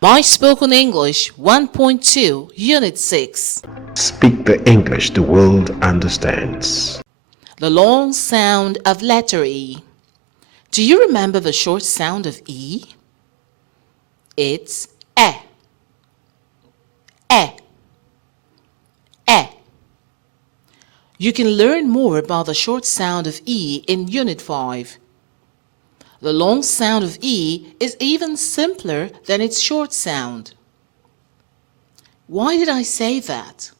My Spoken English 1.2 Unit 6. Speak the English the world understands. The long sound of letter E. Do you remember the short sound of E? It's E. E. E. You can learn more about the short sound of E in Unit 5. The long sound of E is even simpler than its short sound. Why did I say that?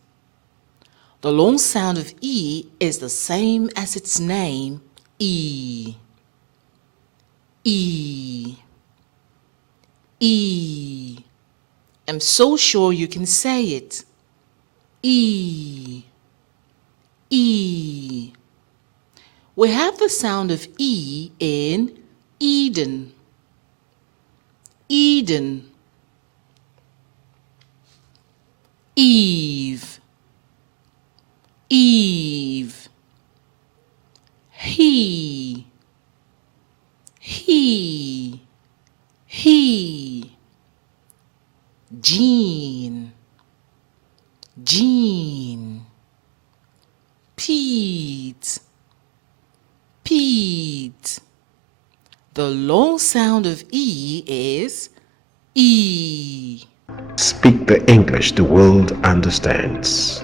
The long sound of E is the same as its name, E. E. E. I'm so sure you can say it. E. E. We have the sound of E in Eden. Eden. Eve. Eve. He. He. Jean. Jean. Pete. Pete. The long sound of E is E. Speak the English the world understands.